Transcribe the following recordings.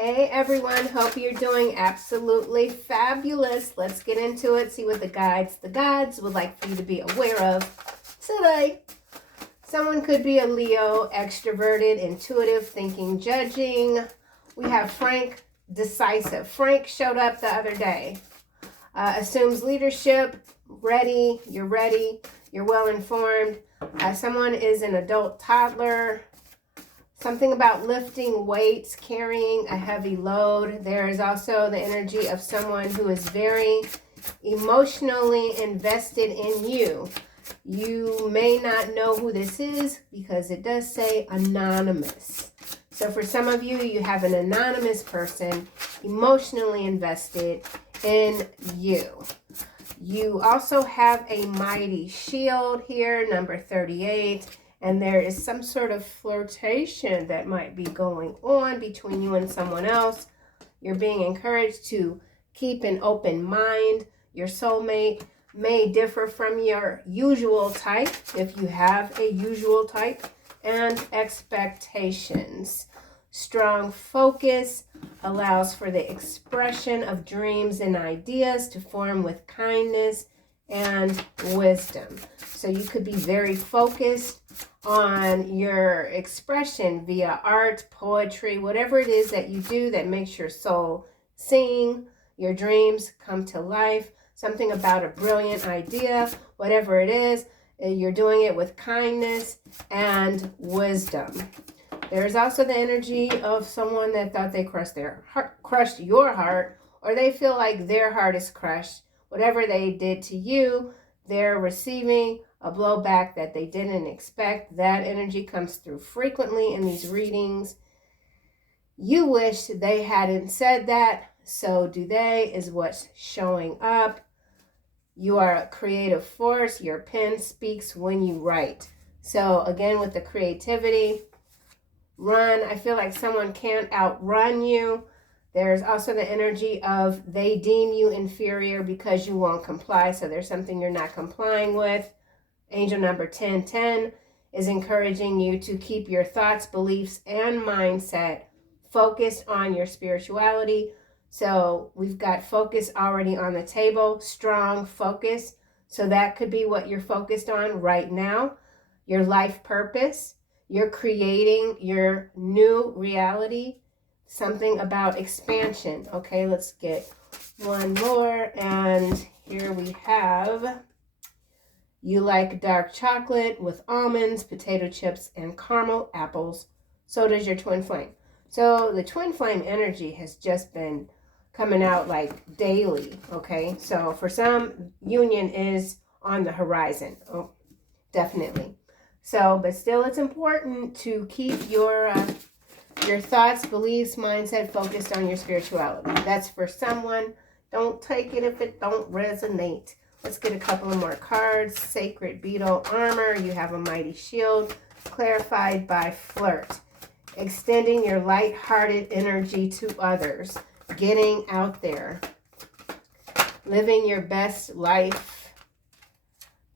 Hey everyone, hope you're doing absolutely fabulous. Let's get into it, see what the gods would like for you to be aware of today. Someone could be a Leo, extroverted, intuitive, thinking, judging. We have Frank, decisive. Frank showed up the other day. Assumes leadership, ready, you're well informed. Someone is an adult toddler. Something about lifting weights, carrying a heavy load. There is also the energy of someone who is very emotionally invested in you. You may not know who this is because it does say anonymous. So for some of you, you have an anonymous person emotionally invested in you. You also have a mighty shield here, number 38. And there is some sort of flirtation that might be going on between you and someone else. You're being encouraged to keep an open mind. Your soulmate may differ from your usual type, if you have a usual type, and expectations. Strong focus allows for the expression of dreams and ideas to form with kindness and wisdom. So you could be very focused on your expression via art, poetry, whatever it is that you do that makes your soul sing, your dreams come to life, something about a brilliant idea, whatever it is, you're doing it with kindness and wisdom. There's also the energy of someone that thought they crushed your heart, or they feel like their heart is crushed. Whatever they did to you, they're receiving a blowback that they didn't expect. That energy comes through frequently in these readings. You wish they hadn't said that, so do they, is what's showing up. You are a creative force. Your pen speaks when you write. So again, with the creativity, run. I feel like someone can't outrun you. There's also the energy of they deem you inferior because you won't comply. So there's something you're not complying with. Angel number 1010 is encouraging you to keep your thoughts, beliefs, and mindset focused on your spirituality. So we've got focus already on the table, strong focus. So that could be what you're focused on right now, your life purpose. You're creating your new reality, something about expansion. Okay, let's get one more. And here we have, you like dark chocolate with almonds, potato chips, and caramel apples. So does your twin flame. So the twin flame energy has just been coming out like daily. Okay, so for some, union is on the horizon. Oh, definitely. So, but still, it's important to keep your thoughts, beliefs, mindset focused on your spirituality. That's for someone. Don't take it if it don't resonate. Let's get a couple of more cards. Sacred Beetle Armor. You have a mighty shield. Clarified by flirt. Extending your light-hearted energy to others. Getting out there. Living your best life.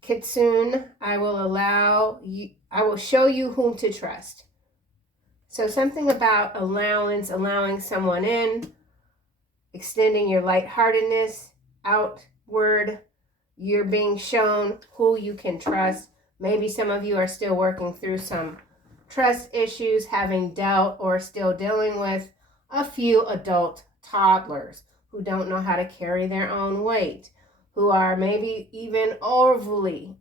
Kitsune, I will show you whom to trust. So something about allowing someone in, extending your lightheartedness outward. You're being shown who you can trust. Maybe some of you are still working through some trust issues, having doubt, or still dealing with a few adult toddlers who don't know how to carry their own weight, who are maybe even overly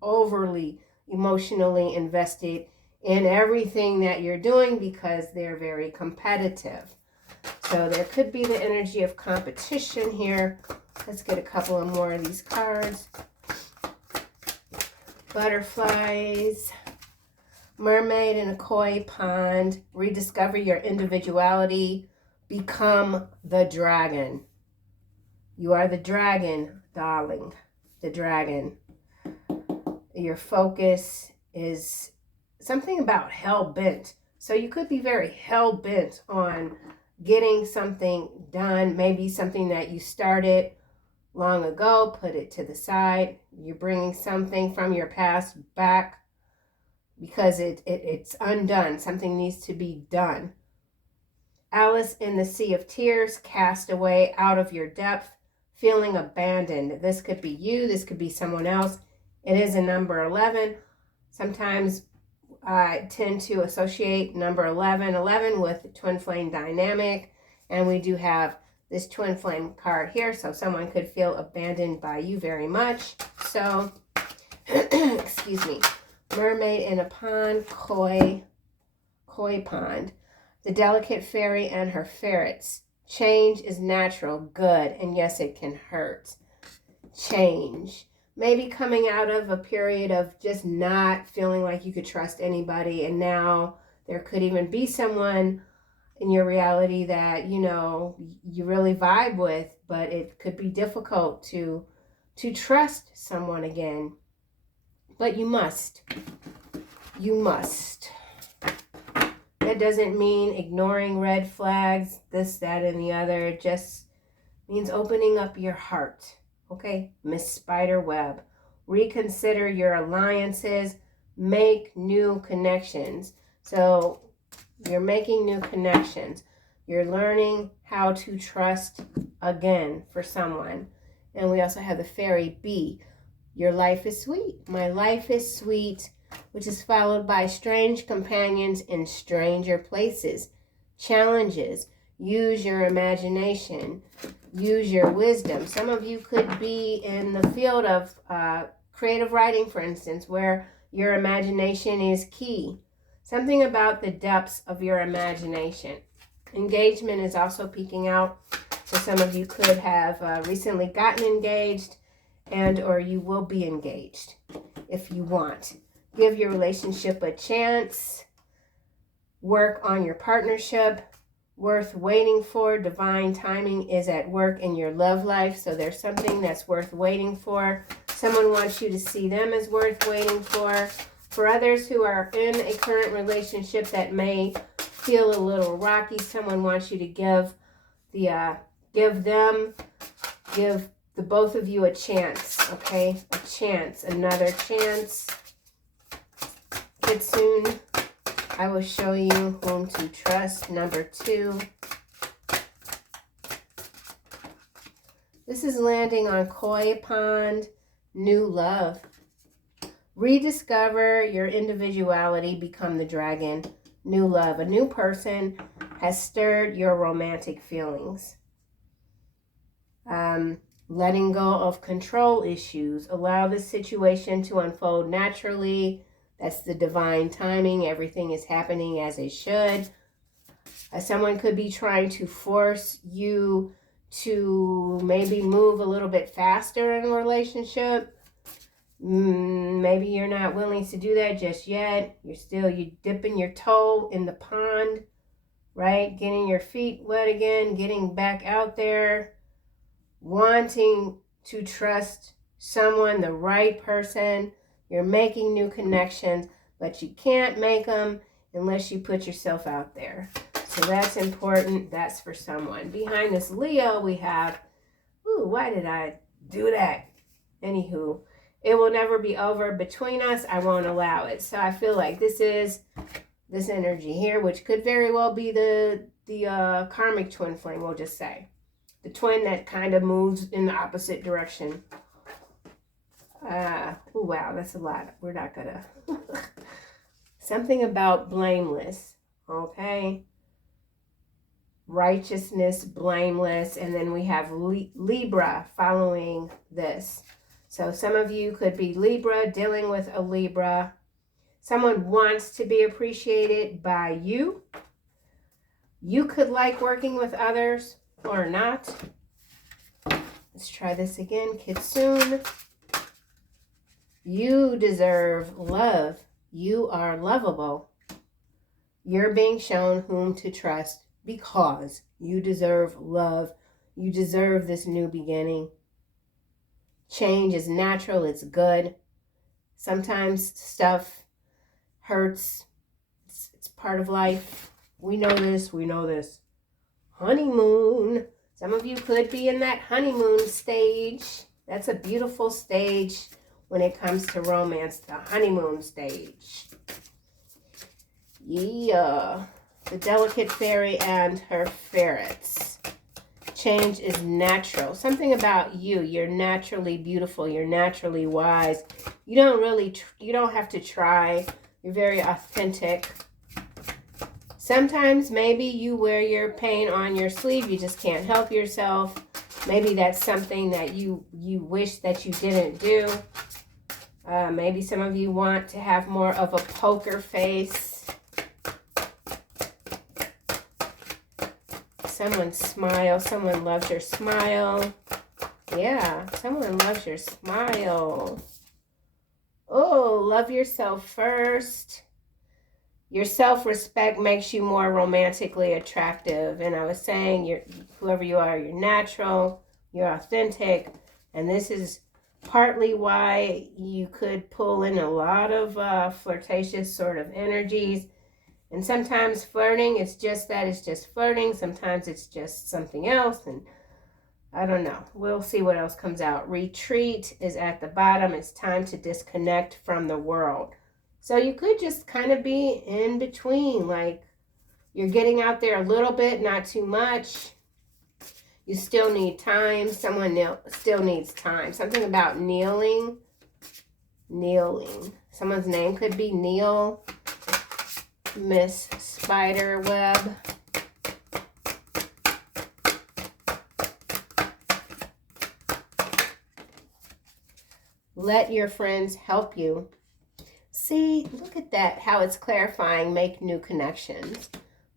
emotionally invested in everything that you're doing because they're very competitive. So there could be the energy of competition here. Let's get a couple of more of these cards. Butterflies, mermaid in a koi pond, rediscover your individuality, become the dragon. You are the dragon, darling, the dragon. Your focus is something about hell-bent. So you could be very hell-bent on getting something done, maybe something that you started long ago, put it to the side. You're bringing something from your past back because it's undone. Something needs to be done. Alice in the Sea of Tears, cast away out of your depth, feeling abandoned. This could be you. This could be someone else. It is a number 11. Sometimes I tend to associate number 11 with twin flame dynamic. And we do have this twin flame card here. So someone could feel abandoned by you very much. So, excuse me. Mermaid in a pond, koi pond. The delicate fairy and her ferrets. Change is natural, good, and yes, it can hurt. Change. Maybe coming out of a period of just not feeling like you could trust anybody, and now there could even be someone in your reality that, you know, you really vibe with, but it could be difficult to trust someone again. But you must. You must. That doesn't mean ignoring red flags, this, that, and the other. It just means opening up your heart. Okay? Miss Spiderweb. Reconsider your alliances. Make new connections. So you're making new connections. You're learning how to trust again for someone. And we also have the fairy bee. Your life is sweet. My life is sweet, which is followed by strange companions in stranger places. Challenges. Use your imagination. Use your wisdom. Some of you could be in the field of creative writing, for instance, where your imagination is key. Something about the depths of your imagination. Engagement is also peeking out. So some of you could have recently gotten engaged, and or you will be engaged if you want. Give your relationship a chance. Work on your partnership. Worth waiting for. Divine timing is at work in your love life. So there's something that's worth waiting for. Someone wants you to see them as worth waiting for. For others who are in a current relationship that may feel a little rocky, someone wants you to give the both of you a chance, okay? A chance, another chance. Soon, I will show you whom to trust. Number 2. This is landing on koi pond, new love. Rediscover your individuality, become the dragon, new love. A new person has stirred your romantic feelings. Letting go of control issues. Allow the situation to unfold naturally. That's the divine timing. Everything is happening as it should. Someone could be trying to force you to maybe move a little bit faster in a relationship. Maybe you're not willing to do that just yet. You're dipping your toe in the pond, right? Getting your feet wet again, getting back out there, wanting to trust someone, the right person. You're making new connections, but you can't make them unless you put yourself out there. So that's important. That's for someone. Behind this Leo, we have, why did I do that? Anywho, it will never be over between us. I won't allow it. So I feel like this is this energy here, which could very well be the karmic twin flame, we'll just say. The twin that kind of moves in the opposite direction. Wow, that's a lot. We're not gonna. Something about blameless, okay? Righteousness, blameless, and then we have Libra following this. So some of you could be Libra, dealing with a Libra. Someone wants to be appreciated by you. You could like working with others or not. Let's try this again. Kitsune. You deserve love. You are lovable. You're being shown whom to trust because you deserve love. You deserve this new beginning. Change is natural. It's good. Sometimes stuff hurts. It's part of life. We know this. We know this. Honeymoon. Some of you could be in that honeymoon stage. That's a beautiful stage when it comes to romance, the honeymoon stage. Yeah. The delicate fairy and her ferrets. Change is natural. Something about you. You're naturally beautiful. You're naturally wise. You don't have to try. You're very authentic. Sometimes maybe you wear your pain on your sleeve. You just can't help yourself. Maybe that's something that you wish that you didn't do. Maybe some of you want to have more of a poker face. Someone smile. Someone loves your smile. Yeah, someone loves your smile. Oh, love yourself first. Your self-respect makes you more romantically attractive. And I was saying, whoever you are, you're natural, you're authentic. And this is partly why you could pull in a lot of flirtatious sort of energies. And sometimes flirting, it's just flirting. Sometimes it's just something else. And I don't know. We'll see what else comes out. Retreat is at the bottom. It's time to disconnect from the world. So you could just kind of be in between, like you're getting out there a little bit, not too much. You still need time. Someone still needs time. Something about kneeling. Kneeling. Someone's name could be Neil. Miss Spiderweb. Let your friends help you. See, look at that, how it's clarifying. Make new connections.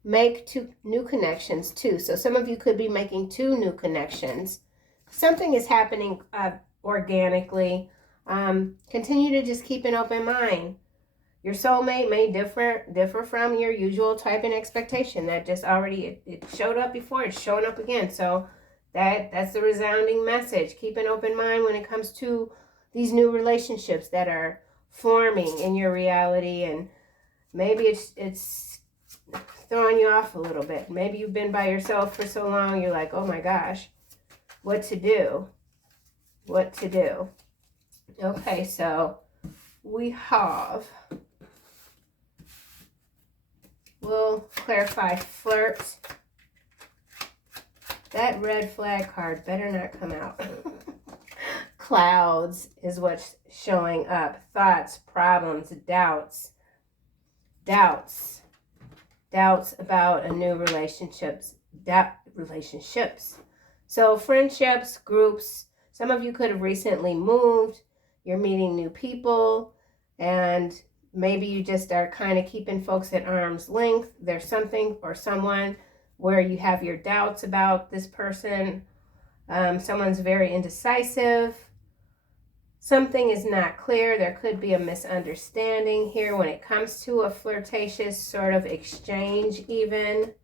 Make two new connections too. So some of you could be making 2 new connections. Something is happening organically. Continue to just keep an open mind. Your soulmate may differ from your usual type and expectation. That just already, it showed up before, it's showing up again. So that's the resounding message. Keep an open mind when it comes to these new relationships that are forming in your reality, and maybe it's throwing you off a little bit. Maybe you've been by yourself for so long, you're like, oh my gosh, what to do? What to do? Okay, so we have, we'll clarify flirt. That red flag card better not come out. Clouds is what's showing up. Thoughts, problems, doubts. Doubts about a new relationships. Relationships. So friendships, groups. Some of you could have recently moved. You're meeting new people. And maybe you just are kind of keeping folks at arm's length. There's something or someone where you have your doubts about this person. Someone's very indecisive. Something is not clear. There could be a misunderstanding here when it comes to a flirtatious sort of exchange even.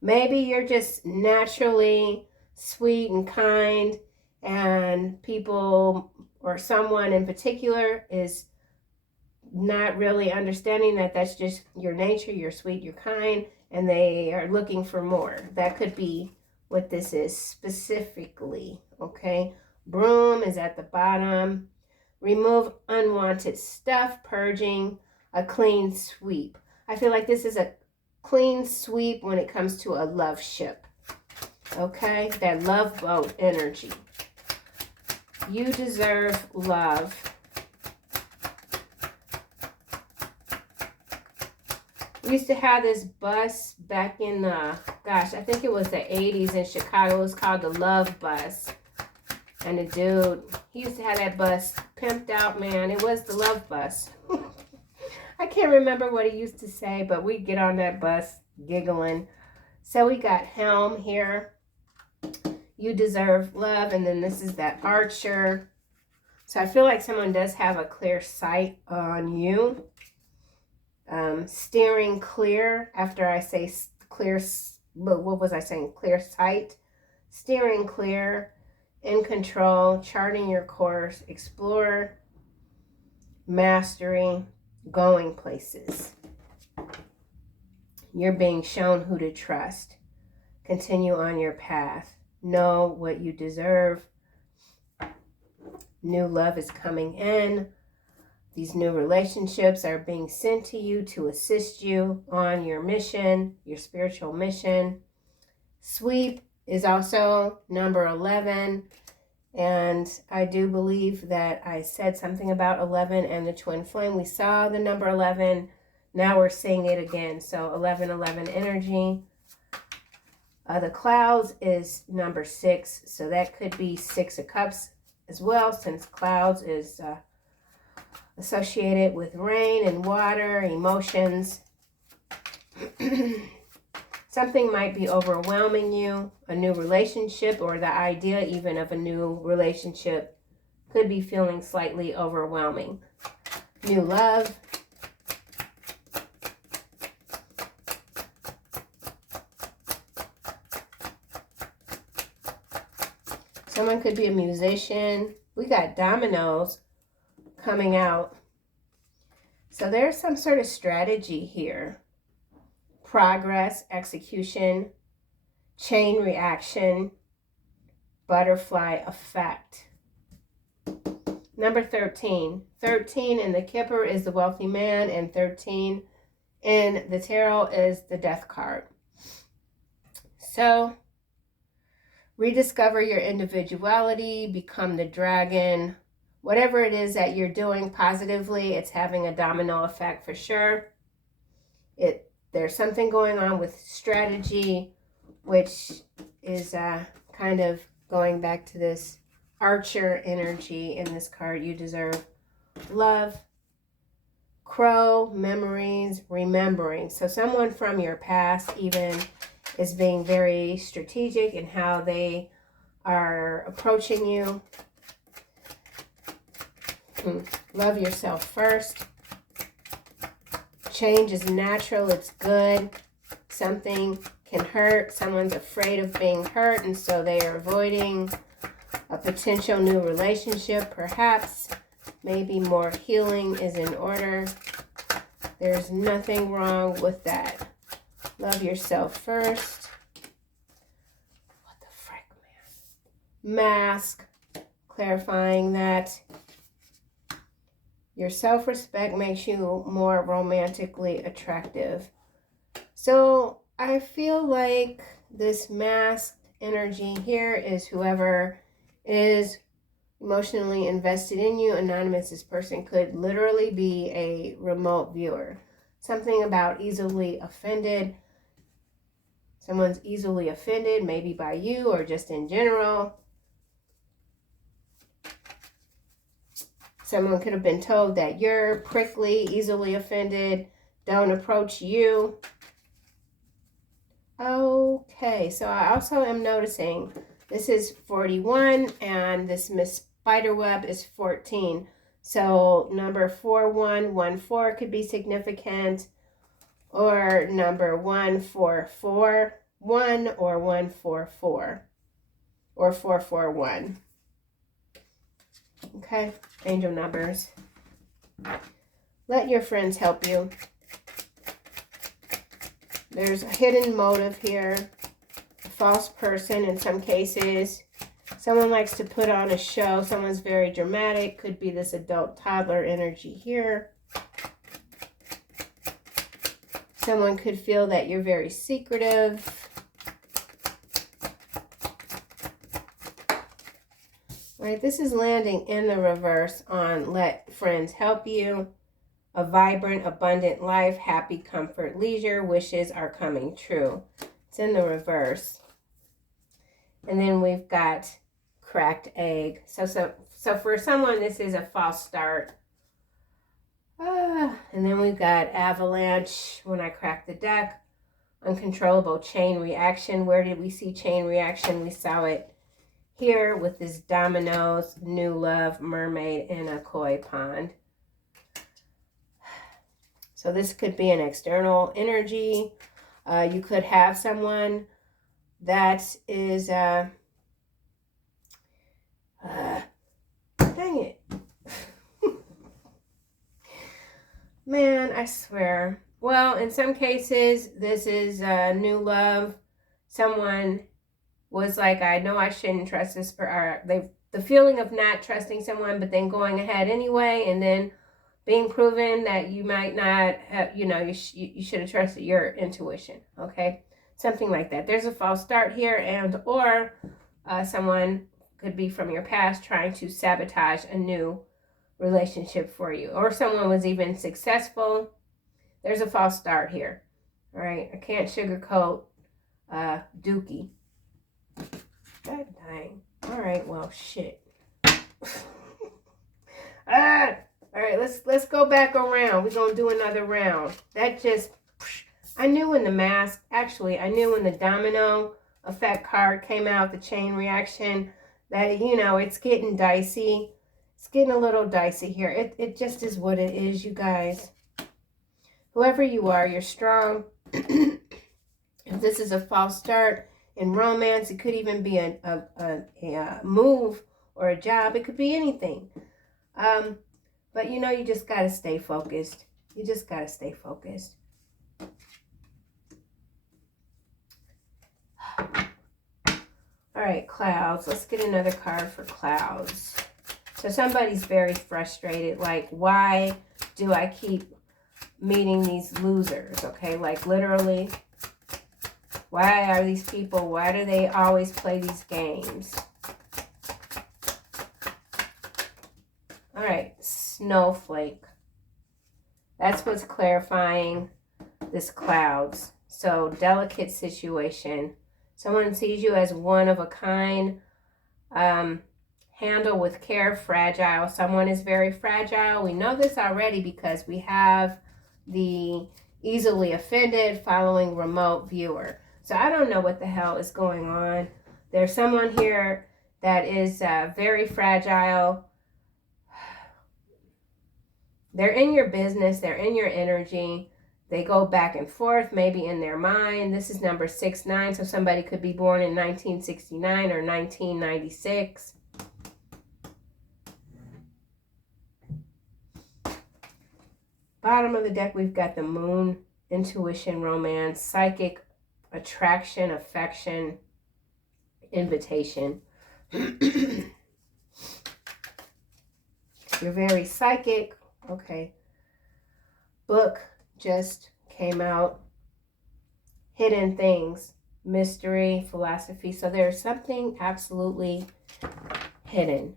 Maybe you're just naturally sweet and kind, and people or someone in particular is not really understanding that that's just your nature. You're sweet, you're kind, and they are looking for more. That could be what this is specifically, okay? Broom is at the bottom. Remove unwanted stuff, purging, a clean sweep. I feel like this is a clean sweep when it comes to a love ship, okay? That love boat energy. You deserve love. We used to have this bus back in the, gosh, I think it was the 80s in Chicago. It was called the Love Bus. And the dude, he used to have that bus pimped out, man. It was the Love Bus. I can't remember what he used to say, but we'd get on that bus giggling. So we got Helm here. You deserve love. And then this is that Archer. So I feel like someone does have a clear sight on you. Steering clear. After I say clear, what was I saying? Clear sight. Steering clear. In control, charting your course, explore, mastery, going places. You're being shown who to trust. Continue on your path. Know what you deserve. New love is coming in. These new relationships are being sent to you to assist you on your mission, your spiritual mission. Sweep is also number 11. And I do believe that I said something about 11 and the twin flame. We saw the number 11. Now we're seeing it again. So 11 energy. The clouds is number 6. So that could be 6 of cups as well, since clouds is associated with rain and water, emotions. Something might be overwhelming you. A new relationship, or the idea even of a new relationship, could be feeling slightly overwhelming. New love. Someone could be a musician. We got dominoes coming out. So there's some sort of strategy here. Progress, execution, chain reaction, butterfly effect. Number 13. 13 in the Kipper is the wealthy man, and 13 in the tarot is the death card. So, rediscover your individuality, become the dragon. Whatever it is that you're doing positively, it's having a domino effect for sure. There's something going on with strategy, which is kind of going back to this Archer energy in this card. You deserve love. Crow, memories, remembering. So someone from your past even is being very strategic in how they are approaching you. Love yourself first. Change is natural, it's good. Something can hurt. Someone's afraid of being hurt, and so they are avoiding a potential new relationship. Perhaps, maybe more healing is in order. There's nothing wrong with that. Love yourself first. What the frick, man? Mask, clarifying that your self-respect makes you more romantically attractive. So I feel like this masked energy here is whoever is emotionally invested in you. Anonymous, this person could literally be a remote viewer. Something about easily offended. Someone's easily offended, maybe by you or just in general. Someone could have been told that you're prickly, easily offended, don't approach you. Okay, so I also am noticing this is 41 and this Miss Spiderweb is 14. So number 4114 could be significant, or number 1441 or 144 or 441. Okay, angel numbers. Let your friends help you. There's a hidden motive here. A false person in some cases. Someone likes to put on a show. Someone's very dramatic. Could be this adult toddler energy here. Someone could feel that you're very secretive. Right, this is landing in the reverse on let friends help you. A vibrant, abundant life, happy, comfort, leisure, wishes are coming true. It's in the reverse. And then we've got cracked egg. So for someone, this is a false start. And then we've got avalanche when I crack the deck. Uncontrollable chain reaction. Where did we see chain reaction? We saw it here with this dominoes, new love, mermaid, and a koi pond. So this could be an external energy. You could have someone that is, dang it. Man, I swear. Well, in some cases, this is new love. Someone was like, I know I shouldn't trust this, the feeling of not trusting someone, but then going ahead anyway, and then being proven that you might not have, you know, you should have trusted your intuition, okay? Something like that. There's a false start here, and or someone could be from your past trying to sabotage a new relationship for you, or someone was even successful. There's a false start here. All right, I can't sugarcoat Dookie. God dang. All right, well, shit. All right, let's go back around. We're gonna do another round. That just, I knew in the mask. Actually, I knew when the domino effect card came out, the chain reaction, that, you know, it's getting dicey. It's getting a little dicey here. It just is what it is, you guys. Whoever you are, you're strong. If this is a false start in romance, it could even be a move or a job. It could be anything. But you know, you just got to stay focused. You just got to stay focused. All right, clouds. Let's get another card for clouds. So somebody's very frustrated. Like, why do I keep meeting these losers? Okay, like literally, why are these people, why do they always play these games? All right, snowflake. That's what's clarifying this clouds. So delicate situation. Someone sees you as one of a kind, handle with care, fragile. Someone is very fragile. We know this already because we have the easily offended following remote viewer. So I don't know what the hell is going on. There's someone here that is very fragile. They're in your business. They're in your energy. They go back and forth, maybe in their mind. This is number 69, so somebody could be born in 1969 or 1996. Bottom of the deck, we've got the moon, intuition, romance, psychic, attraction, affection, invitation. You're very psychic. Okay. Book just came out. Hidden things, mystery, philosophy. So there's something absolutely hidden.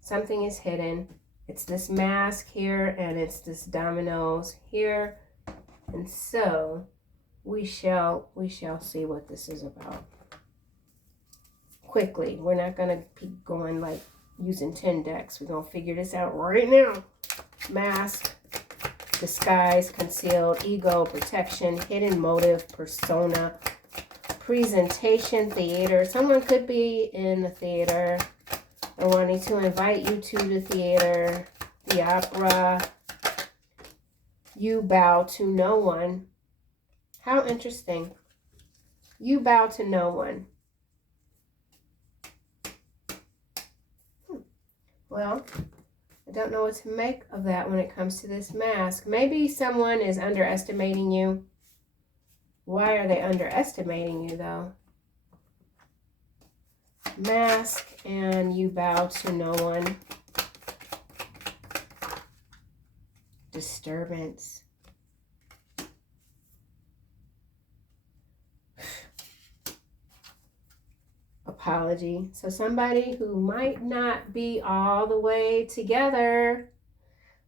Something is hidden. It's this mask here, and it's this dominoes here. And so we shall see what this is about. Quickly. We're not going to keep going like using 10 decks. We're going to figure this out right now. Mask, disguise, concealed, ego, protection, hidden motive, persona, presentation, theater. Someone could be in the theater or wanting to invite you to the theater, the opera. You bow to no one. How interesting. You bow to no one. Well, I don't know what to make of that when it comes to this mask. Maybe someone is underestimating you. Why are they underestimating you, though? Mask, and you bow to no one. Disturbance. Apology. So somebody who might not be all the way together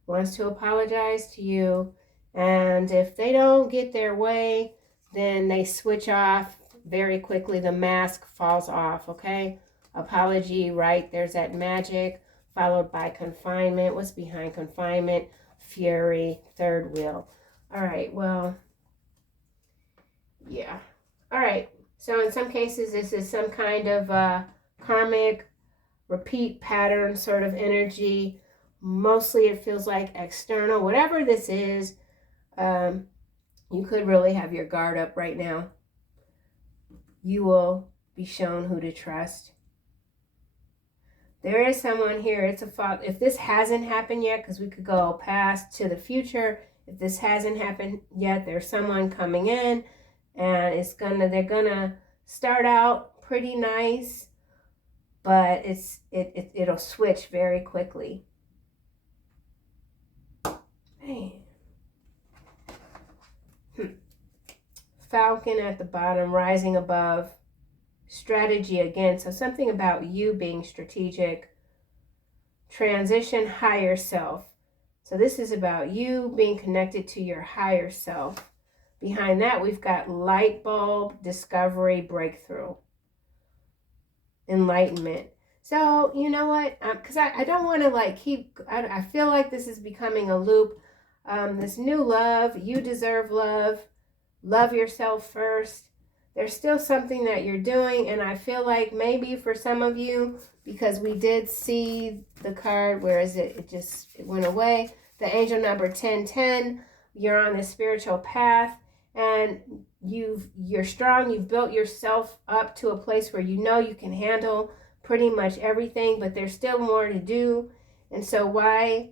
wants to apologize to you. And if they don't get their way, then they switch off very quickly. The mask falls off, okay? Apology, right? There's that magic, followed by confinement. What's behind confinement? Fury, third wheel. All right, well, yeah. All right. So in some cases, this is some kind of karmic repeat pattern sort of energy. Mostly it feels like external. Whatever this is, you could really have your guard up right now. You will be shown who to trust. There is someone here. It's a thought. If this hasn't happened yet, because we could go past to the future. If this hasn't happened yet, there's someone coming in, and they're gonna start out pretty nice, but it'll switch very quickly. Man. Falcon at the bottom, rising above. Strategy again. So something about you being strategic. Transition, higher self. So this is about you being connected to your higher self. Behind that, we've got light bulb, discovery, breakthrough, enlightenment. So, you know what? Because I don't want to like keep, I feel like this is becoming a loop. This new love, you deserve love. Love yourself first. There's still something that you're doing. And I feel like maybe for some of you, because we did see the card, where is it? It went away. The angel number 1010, you're on the spiritual path and you're strong. You've built yourself up to a place where you know you can handle pretty much everything, but there's still more to do. And so why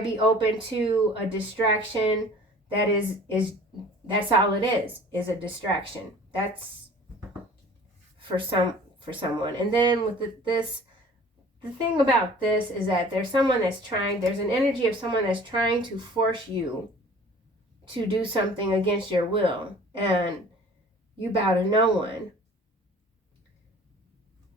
be open to a distraction that that's all it is a distraction. That's for someone. And then with the thing about this is that there's an energy of someone that's trying to force you to do something against your will, and you bow to no one.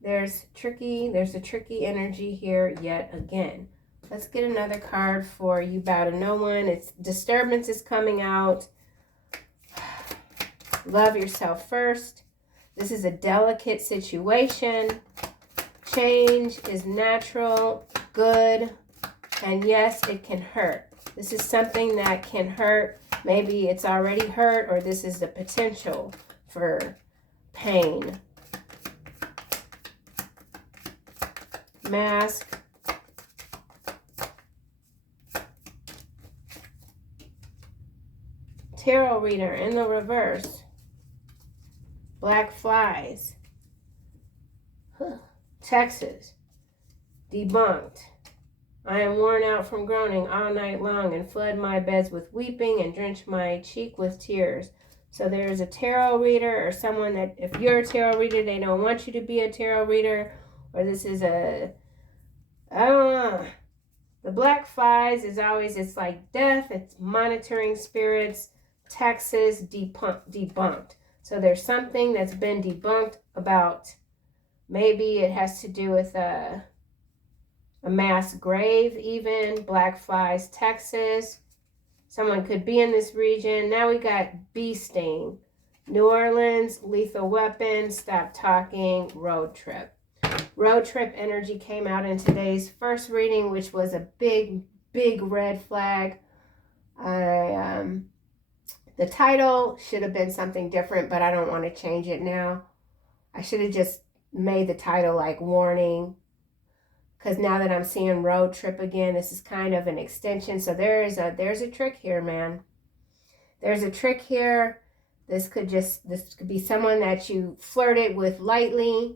There's a tricky energy here yet again. Let's get another card for you bow to no one. It's disturbance is coming out. Love yourself first. This is a delicate situation. Change is natural, good, and yes, it can hurt. This is something that can hurt. Maybe it's already hurt, or this is the potential for pain. Mask. Tarot reader in the reverse. Black flies. Texas. Debunked. I am worn out from groaning all night long and flood my beds with weeping and drench my cheek with tears. So there's a tarot reader or someone that, if you're a tarot reader, they don't want you to be a tarot reader, or this is I don't know. The black flies is always, it's like death, it's monitoring spirits. Texas, debunked. So there's something that's been debunked about, maybe it has to do with a mass grave even. Black flies, Texas. Someone could be in this region. Now we got bee sting. New Orleans, lethal weapon, stop talking, road trip. Road trip energy came out in today's first reading, which was a big red flag. The title should have been something different, but I don't want to change it now. I should have just made the title like warning, because now that I'm seeing road trip again, this is kind of an extension. So there's a trick here, man. There's a trick here. This could be someone that you flirted with lightly,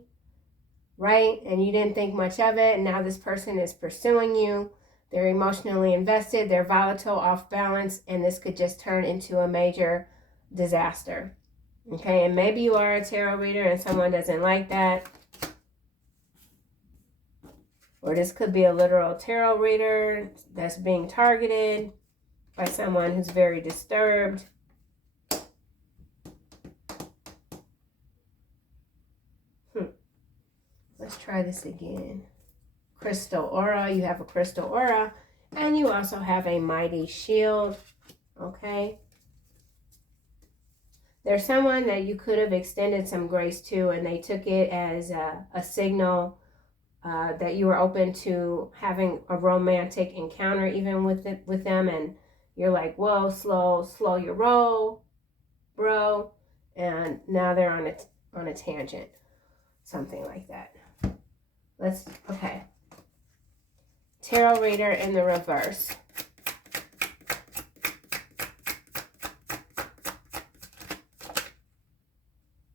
right? And you didn't think much of it. And now this person is pursuing you. They're emotionally invested. They're volatile, off balance. And this could just turn into a major disaster. Okay, and maybe you are a tarot reader and someone doesn't like that. Or this could be a literal tarot reader that's being targeted by someone who's very disturbed. Let's try this again. Crystal aura. You have a crystal aura. And you also have a mighty shield. Okay. There's someone that you could have extended some grace to, and they took it as a signal that you were open to having a romantic encounter even with them. And you're like, whoa, slow your roll, bro. And now they're on a tangent. Something like that. Okay. Tarot reader in the reverse.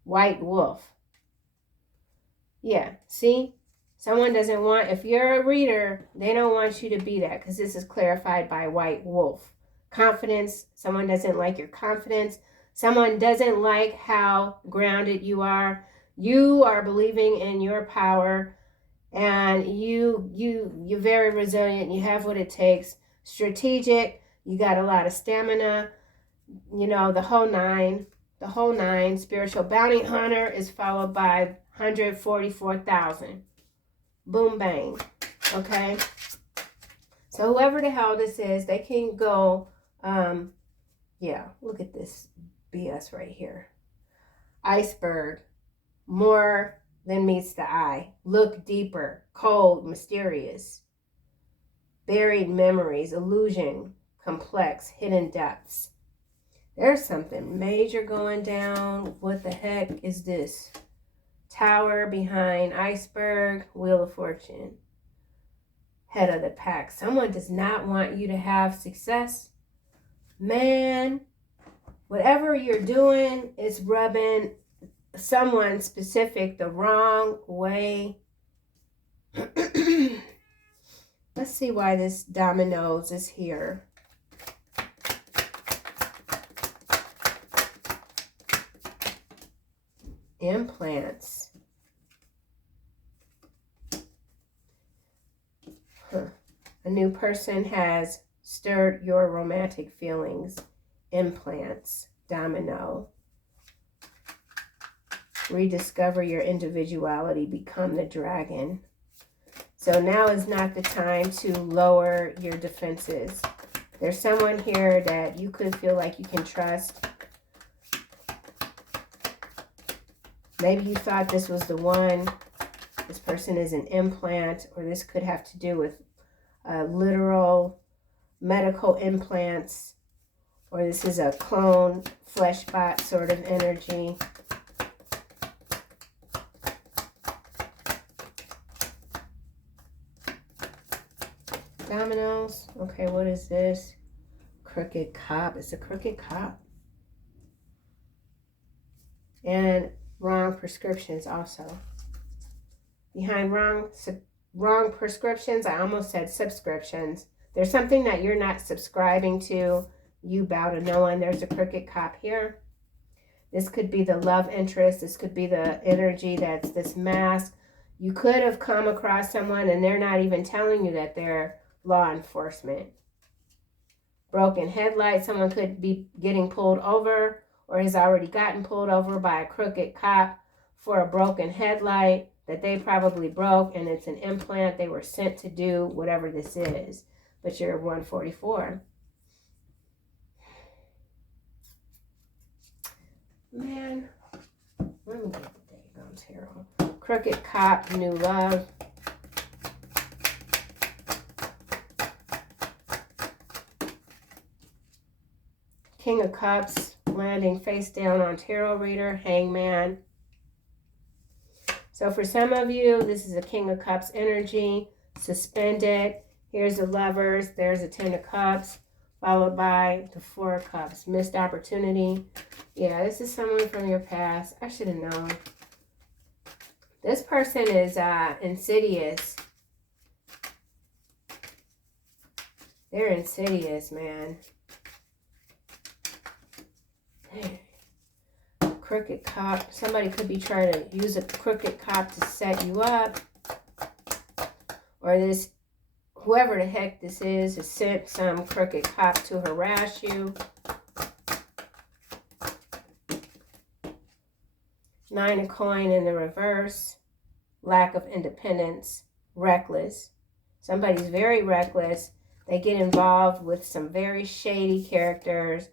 White wolf. Yeah, see? Someone doesn't want, if you're a reader, they don't want you to be that, because this is clarified by white wolf. Confidence. Someone doesn't like your confidence. Someone doesn't like how grounded you are. You are believing in your power, and you're very resilient. You have what it takes. Strategic. You got a lot of stamina, you know, the whole nine. The whole nine. Spiritual bounty hunter is followed by 144,000. Boom, bang. Okay? So whoever the hell this is, they can go, yeah, look at this BS right here. Iceberg. More than meets the eye. Look deeper. Cold, mysterious. Buried memories, illusion, complex, hidden depths. There's something major going down. What the heck is this? Tower behind iceberg, Wheel of Fortune. Head of the pack. Someone does not want you to have success. Man, whatever you're doing is rubbing someone specific the wrong way. Let's see why this dominoes is here. Implants. A new person has stirred your romantic feelings. Implants. Domino. Rediscover your individuality. Become the dragon. So now is not the time to lower your defenses. There's someone here that you could feel like you can trust. Maybe you thought this was the one. This person is an implant, or this could have to do with literal medical implants, or this is a clone flesh bot sort of energy. Dominoes. Okay, what is this? Crooked cop. It's a crooked cop. And wrong prescriptions also. Behind wrong prescriptions, I almost said subscriptions. There's something that you're not subscribing to. You bow to no one. There's a crooked cop here. This could be the love interest. This could be the energy that's this mask. You could have come across someone and they're not even telling you that they're law enforcement. Broken headlight. Someone could be getting pulled over or has already gotten pulled over by a crooked cop for a broken headlight that they probably broke, and it's an implant. They were sent to do whatever this is, but you're 144. Man, let me get the daggone tarot. Crooked cop, new love. King of Cups, landing face down on tarot reader, hangman. So for some of you, this is a King of Cups energy, suspended. Here's the Lovers. There's a Ten of Cups, followed by the Four of Cups. Missed opportunity. Yeah, this is someone from your past. I should have known. This person is insidious. They're insidious, man. Dang. Crooked cop. Somebody could be trying to use a crooked cop to set you up. Or this, whoever the heck this is, has sent some crooked cop to harass you. Nine of coin in the reverse. Lack of independence. Reckless. Somebody's very reckless. They get involved with some very shady characters.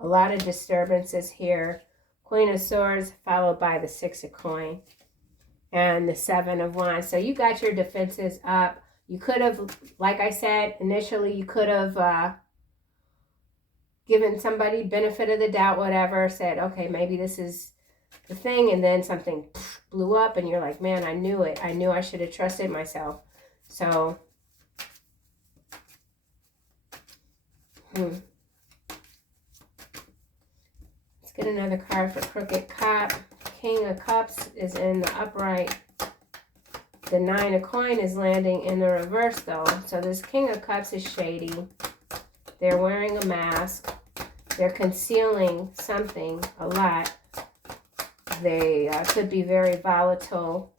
A lot of disturbances here. Queen of Swords followed by the Six of Coin and the Seven of Wands. So you got your defenses up. You could have, like I said, initially you could have given somebody benefit of the doubt, whatever, said, okay, maybe this is the thing, and then something blew up and you're like, man, I knew it. I knew I should have trusted myself. So, get another card for crooked cop. King of Cups is in the upright. The Nine of Coin is landing in the reverse, though. So this King of Cups is shady. They're wearing a mask. They're concealing something a lot. They could be very volatile.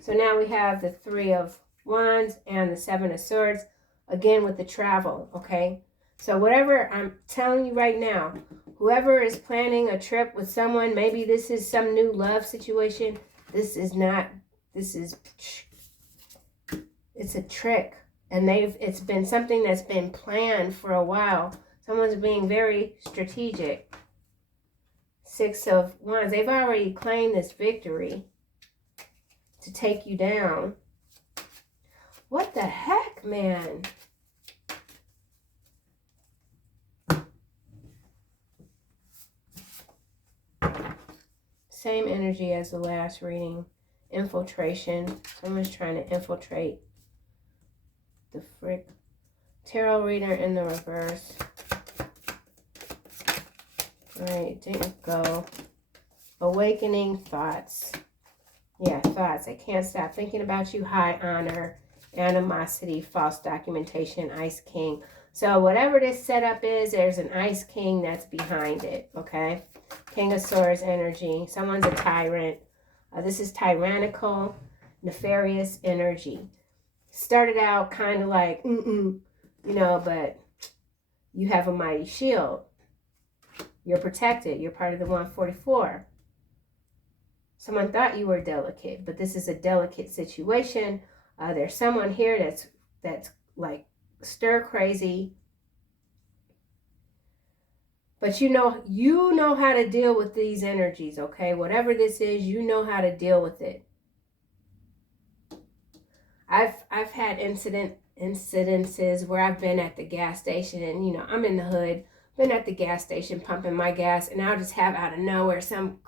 So now we have the Three of Wands and the Seven of Swords. Again with the travel, okay? So whatever I'm telling you right now, whoever is planning a trip with someone, maybe this is some new love situation. It's a trick. And it's been something that's been planned for a while. Someone's being very strategic. 6 of Wands. They've already claimed this victory to take you down. What the heck, man? Same energy as the last reading. Infiltration. Someone's trying to infiltrate. The frick. Tarot reader in the reverse. Alright, didn't go. Awakening thoughts. Yeah, thoughts. I can't stop thinking about you. High honor. Animosity. False documentation. Ice King. So whatever this setup is, there's an Ice King that's behind it. Okay? King of Swords energy. Someone's a tyrant. This is tyrannical, nefarious energy. Started out kind of like, you know, but you have a mighty shield. You're protected. You're part of the 144. Someone thought you were delicate, but this is a delicate situation. There's someone here that's like stir crazy. But you know how to deal with these energies, okay? Whatever this is, you know how to deal with it. I've had incidences where I've been at the gas station and, you know, I'm in the hood, been at the gas station pumping my gas, and I'll just have out of nowhere some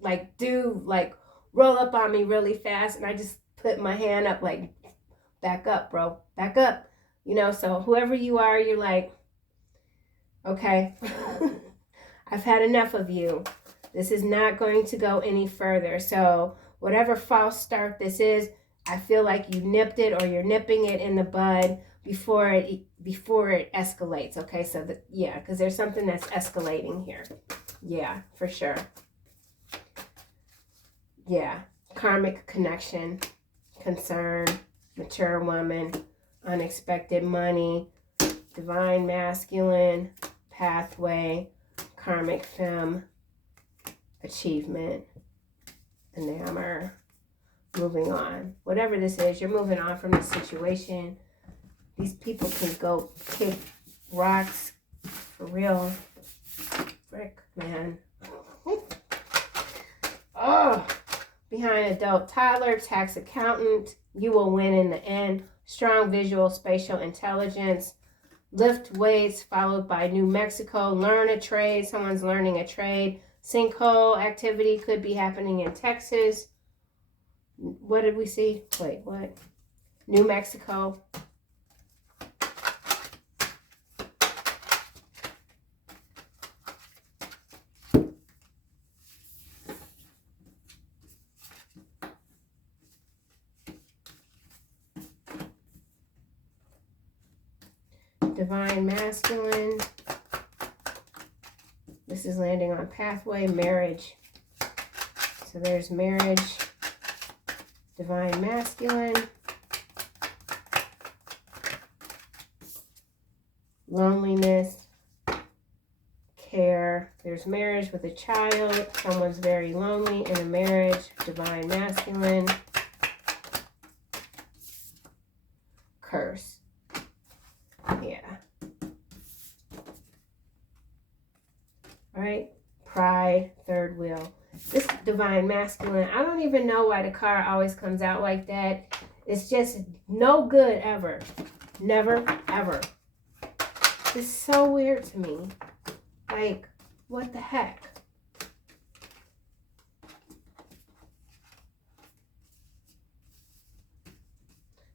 like dude like roll up on me really fast, and I just put my hand up like, back up, bro, back up. You know, so whoever you are, you're like, okay, I've had enough of you. This is not going to go any further. So whatever false start this is, I feel like you nipped it or you're nipping it in the bud before it escalates. Okay, so yeah, because there's something that's escalating here. Yeah, for sure. Yeah, karmic connection, concern, mature woman, unexpected money, divine masculine, pathway, karmic femme, achievement, enamour, moving on. Whatever this is, you're moving on from this situation. These people can go kick rocks for real. Frick, man. Oh, behind adult toddler, tax accountant, you will win in the end. Strong visual spatial intelligence. Lift weights followed by New Mexico. Learn a trade. Someone's learning a trade. Sinkhole activity could be happening in Texas. What did we see? Wait, what? New Mexico. Divine masculine. This is landing on pathway, marriage. So there's marriage, divine masculine, loneliness, care. There's marriage with a child. Someone's very lonely in a marriage, divine masculine, curse. Yeah. All right. Pride, third wheel. This divine masculine, I don't even know why the card always comes out like that. It's just no good ever. Never, ever. It's so weird to me. Like, what the heck?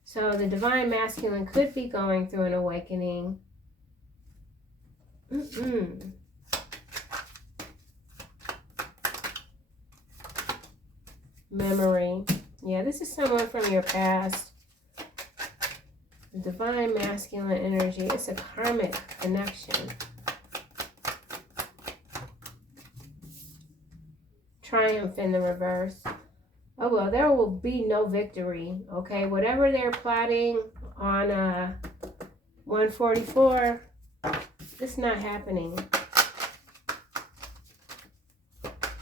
So the divine masculine could be going through an awakening. Memory. Yeah, this is someone from your past. The divine masculine energy. It's a karmic connection. Triumph in the reverse. Oh, well, there will be no victory, okay? Whatever they're plotting on 144, It's not happening.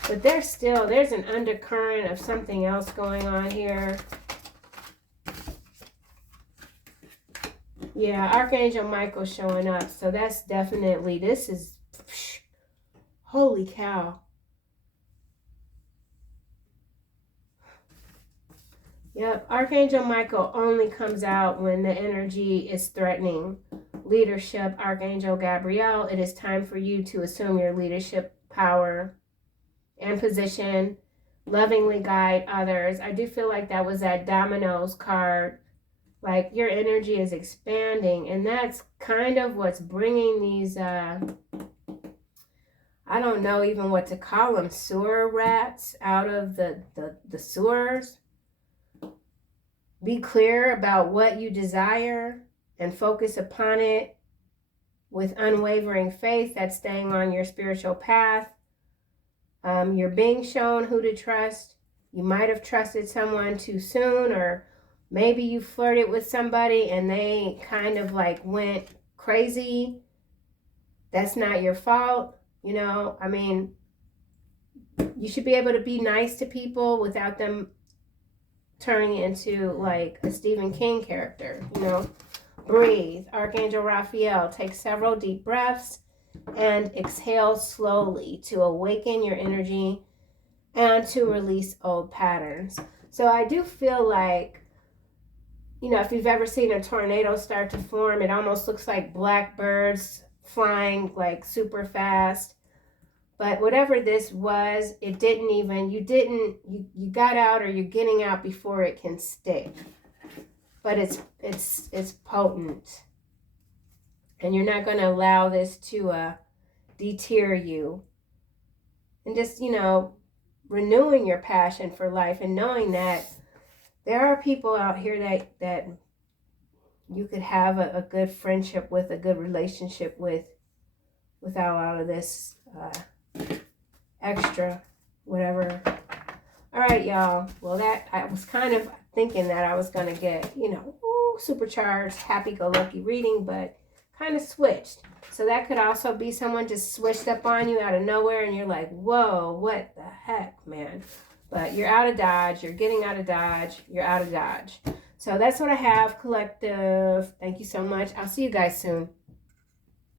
But there's an undercurrent of something else going on here. Yeah, Archangel Michael showing up. So that's definitely, this is, holy cow. Yep, Archangel Michael only comes out when the energy is threatening. Leadership, Archangel Gabriel, it is time for you to assume your leadership power and position, lovingly guide others. I do feel like that was that dominoes card. Like your energy is expanding, and that's kind of what's bringing these, I don't know even what to call them, sewer rats out of the sewers. Be clear about what you desire and focus upon it with unwavering faith. That's staying on your spiritual path. You're being shown who to trust. You might have trusted someone too soon, or maybe you flirted with somebody and they kind of like went crazy. That's not your fault. You know, I mean, you should be able to be nice to people without them turning into like a Stephen King character, you know. Breathe. Archangel Raphael, take several deep breaths and exhale slowly to awaken your energy and to release old patterns. So I do feel like, you know, if you've ever seen a tornado start to form, it almost looks like blackbirds flying like super fast. But whatever this was, it didn't even, you got out, or you're getting out before it can stick. But it's potent. And you're not going to allow this to deter you. And just, you know, renewing your passion for life and knowing that there are people out here that you could have a good friendship with, a good relationship with, without all of this extra whatever. All right, y'all. Well, that I was kind of thinking that I was going to get, you know, supercharged, happy-go-lucky reading, but kind of switched. So that could also be someone just switched up on you out of nowhere, and you're like, whoa, what the heck, man? But you're out of Dodge. You're getting out of Dodge. You're out of Dodge. So that's what I have, collective. Thank you so much. I'll see you guys soon.